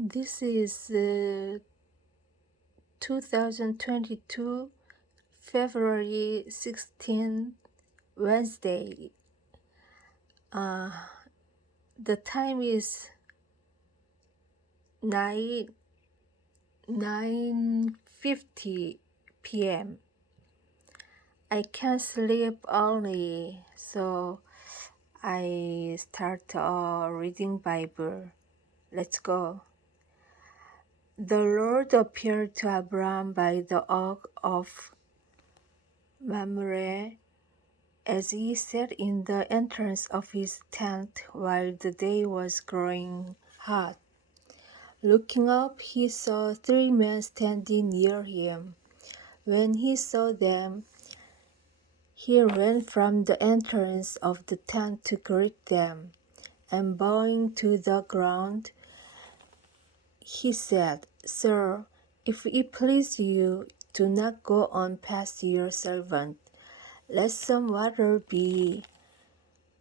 This is 2022 February 16, Wednesday. Uh, the time is 9 9:50 p.m. I can't sleep early, so I start reading Bible. Let's go. The Lord appeared to Abram by the oak of Mamre as he sat in the entrance of his tent while the day was growing hot. Looking up, he saw 3 men standing near him. When he saw them, he ran from the entrance of the tent to greet them, and bowing to the ground, he said, "Sir, if it please you, do not go on past your servant. Let some water be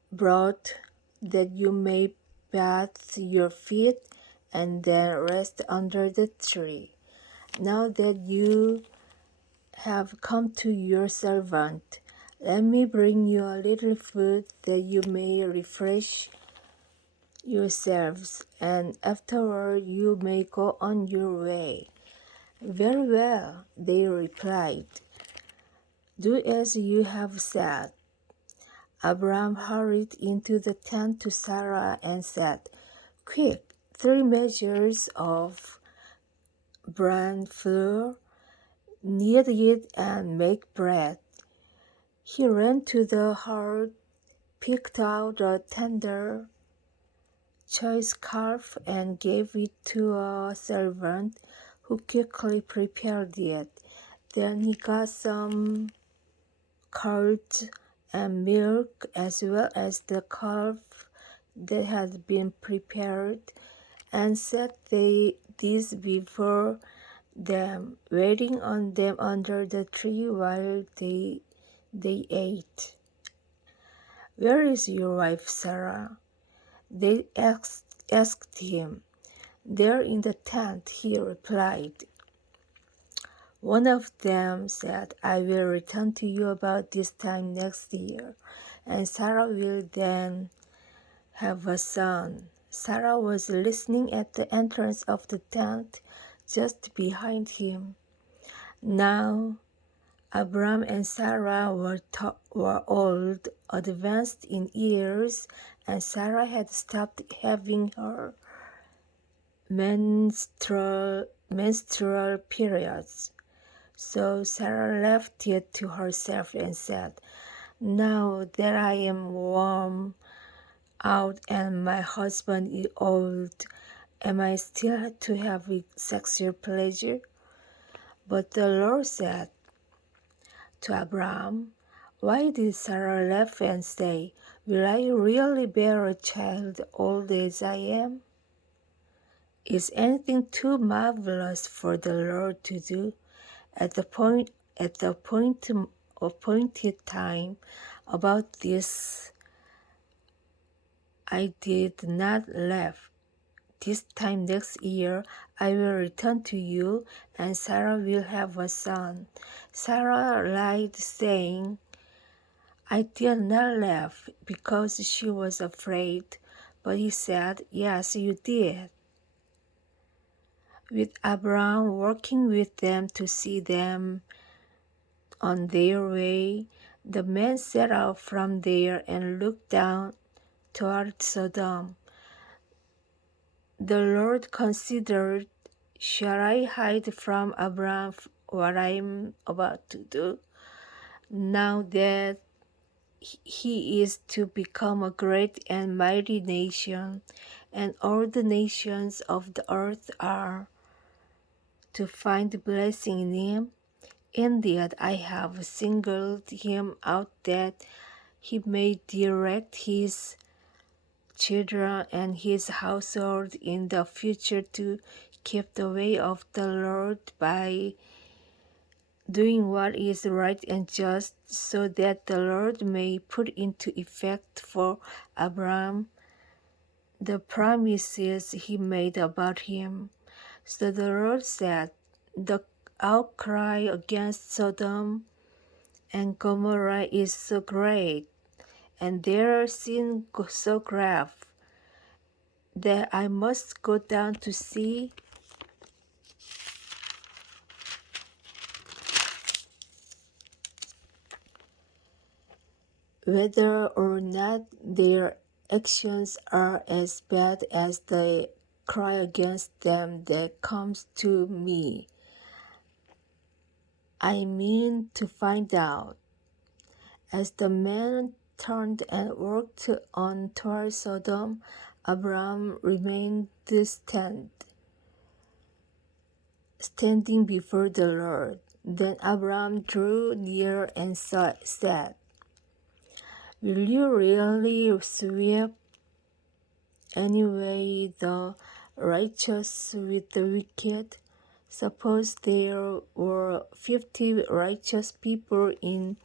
brought that you may bathe your feet and then rest under the tree. Now that you have come to your servant, let me bring you a little food that you may refresh yourselves, and afterward you may go on your way." "Very well," they replied. "Do as you have said." Abram hurried into the tent to Sarah and said, "Quick, 3 measures of bran flour, knead it and make bread." He ran to the hearth, picked out a tender, choice calf, and gave it to a servant who quickly prepared it. Then he got some curd and milk as well as the calf that had been prepared, and set these before them, waiting on them under the tree while they ate. "Where is your wife Sarah?" they asked him. "There in the tent," he replied. One of them said, "I will return to you about this time next year, and Sarah will then have a son." Sarah was listening at the entrance of the tent just behind him. Now Abram and Sarah were old, advanced in years, and Sarah had stopped having her menstrual periods. So Sarah left it to herself and said, "Now that I am worn out and my husband is old, am I still to have sexual pleasure?" But the Lord said to Abraham, "Why did Sarah laugh and say, 'Will I really bear a child old as I am?' Is anything too marvelous for the Lord to do?" At the appointed time, about this I did not laugh. "This time next year I will return to you, and Sarah will have a son." Sarah lied, saying, "I did not laugh," because she was afraid. But he said, "Yes, you did." With Abraham working with them to see them on their way, the men set out from there and looked down toward Sodom. The Lord considered, "Shall I hide from Abraham what I am about to do? Now that he is to become a great and mighty nation, and all the nations of the earth are to find blessing in him. Indeed, I have singled him out that he may direct his children and his household in the future to keep the way of the Lord by doing what is right and just, so that the Lord may put into effect for Abraham the promises he made about him. So the Lord said, the outcry against Sodom and Gomorrah is so great, and their sin so grave, that I must go down to see whether or not their actions are as bad as the cry against them that comes to me. I mean to find out. As the man turned and walked on toward Sodom, Abram remained standing before the Lord. Then Abram drew near and said, will you really sweep anyway the righteous with the wicked? Suppose there were 50 righteous people in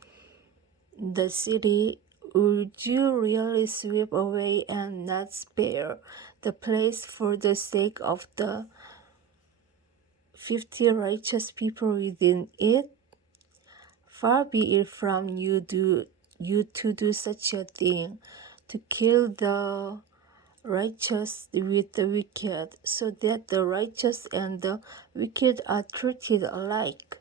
the city, would you really sweep away and not spare the place for the sake of the 50 righteous people within it? Far be it from you to do such a thing, to kill the righteous with the wicked, so that the righteous and the wicked are treated alike.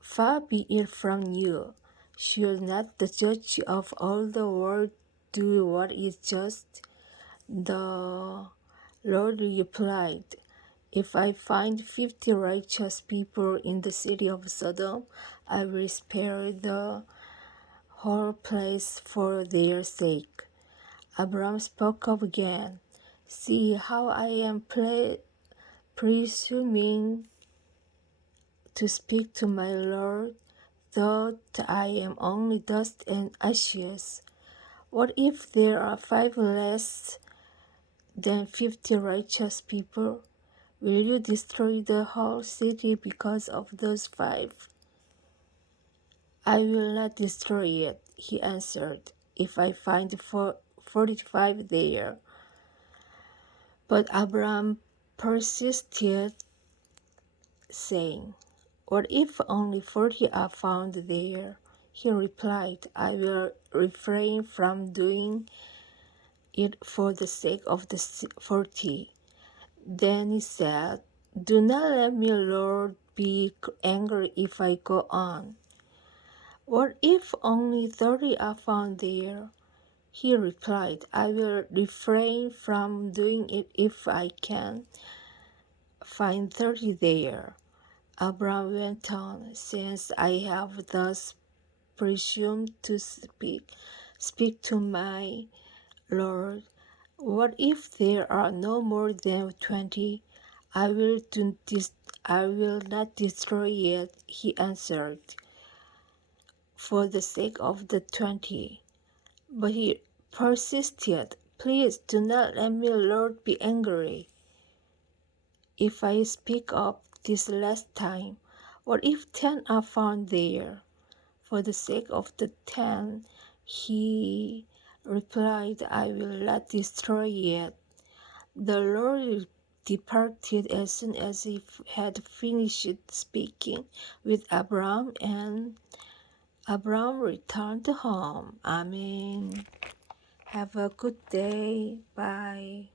Far be it from you. Should not the judge of all the world do what is just? The Lord replied, if I find 50 righteous people in the city of Sodom, I will spare the whole place for their sake. Abram spoke up again. See how I am presuming to speak to my Lord, though I am only dust and ashes. What if there are 5 less than 50 righteous people? Will you destroy the whole city because of those 5? I will not destroy it, he answered, if I find 45 there. But Abram persisted, saying, what if only 40 are found there? He replied, I will refrain from doing it for the sake of the 40. Then he said, do not let me, Lord, be angry if I go on. What if only 30 are found there? He replied, I will refrain from doing it if I can find 30 there. Abram went on, since I have thus presumed to speak to my Lord, what if there are no more than 20? I will not destroy it, he answered, for the sake of the 20. But he persisted, please do not let me, Lord, be angry if I speak up this last time. What if 10 are found there? For the sake of the 10, he replied, I will not destroy it. The Lord departed as soon as he had finished speaking with Abram, and Abram returned home. Amen. Have a good day. Bye.